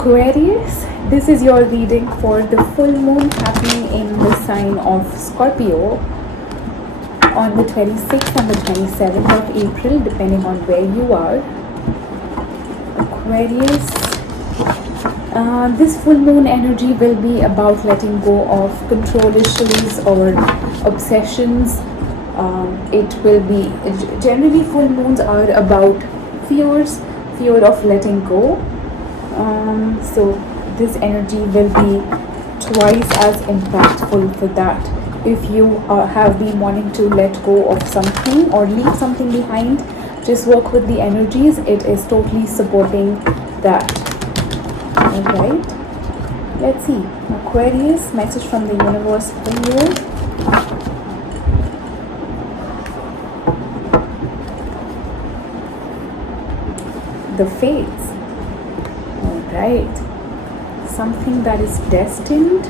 Aquarius, this is your reading for the full moon happening in the sign of Scorpio on the 26th and the 27th of April, depending on where you are. Aquarius, this full moon energy will be about letting go of control issues or obsessions. It will be, generally full moons are about fear of letting go. So this energy will be twice as impactful for that. If you have been wanting to let go of something or leave something behind, just work with the energies. It is totally supporting that. Alright, let's see. Aquarius, message from the universe for you. The fates. Alright, something that is destined.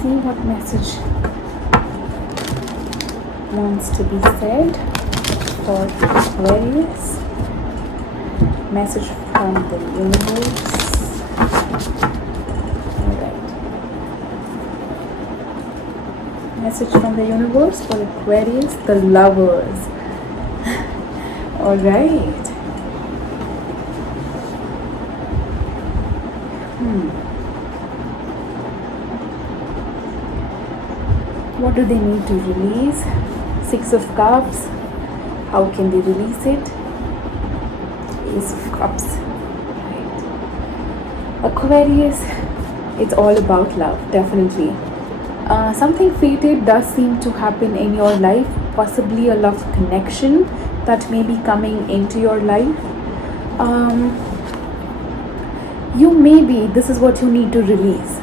See what message wants to be said for Aquarius. Message from the universe. Alright. Message from the universe for Aquarius, the lovers. Alright. What do they need to release? Six of Cups. How can they release it? Ace of Cups. Right. Aquarius, it's all about love, definitely. Something fated does seem to happen in your life, possibly a love connection that may be coming into your life. This is what you need to release.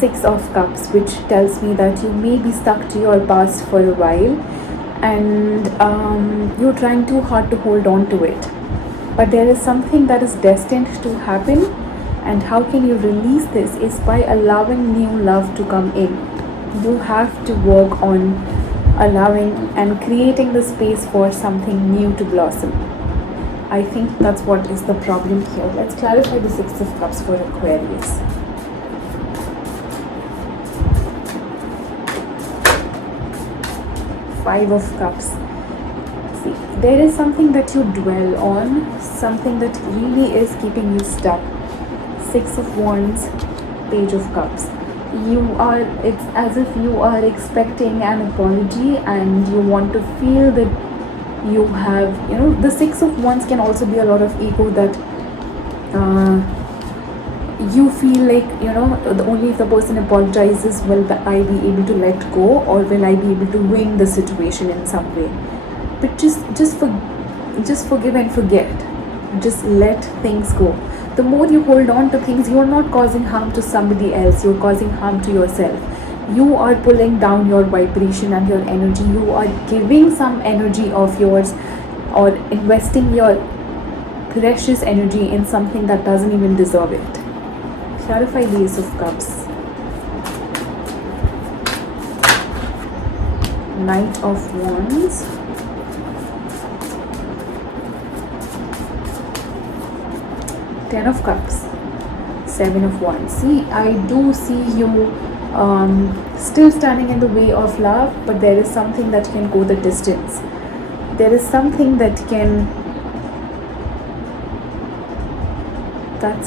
Six of Cups, which tells me that you may be stuck to your past for a while and you're trying too hard to hold on to it. But there is something that is destined to happen, and how can you release this is by allowing new love to come in. You have to work on allowing and creating the space for something new to blossom. I think that's what is the problem here. Let's clarify the Six of Cups for Aquarius. Five of Cups. See, there is something that you dwell on, something that really is keeping you stuck. Six of Wands, Page of Cups. It's as if you are expecting an apology and you want to feel that you have, the Six of Wands can also be a lot of ego that you feel like, only if the person apologizes will I be able to let go, or will I be able to win the situation in some way. But just forgive and forget. Just let things go. The more you hold on to things, you're not causing harm to somebody else, you're causing harm to yourself. You are pulling down your vibration and your energy. You are giving some energy of yours or investing your precious energy in something that doesn't even deserve it. Clarify the Ace of Cups. Knight of Wands. Ten of Cups. Seven of Wands. See, I do see you still standing in the way of love, but there is something that can go the distance. There is something that's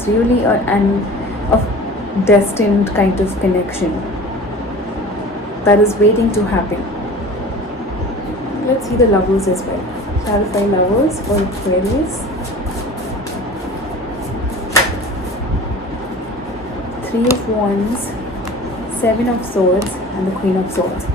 really a destined kind of connection that is waiting to happen. Let's see the lovers as well. Clarify lovers for Aquarius. Three of Wands, Seven of Swords, and the Queen of Swords.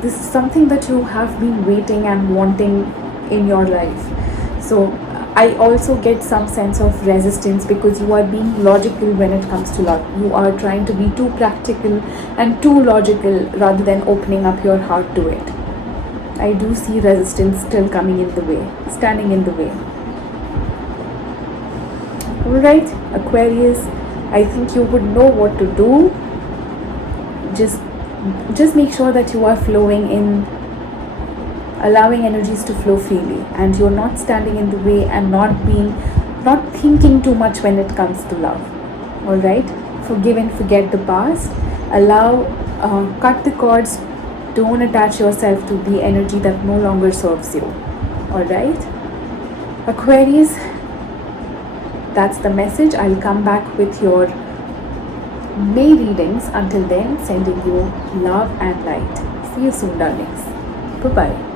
This is something that you have been waiting and wanting in your life. So I also get some sense of resistance because you are being logical when it comes to love. You are trying to be too practical and too logical rather than opening up your heart to it. I do see resistance still coming in the way, standing in the way. Alright, Aquarius, I think you would know what to do. Just make sure that you are flowing in, allowing energies to flow freely, and you're not standing in the way and not thinking too much when it comes to love. All right, forgive and forget the past. Allow, cut the cords. Don't attach yourself to the energy that no longer serves you. All right, Aquarius, that's the message. I'll come back with your May readings. Until then, sending you love and light. See you soon, darlings. Bye bye.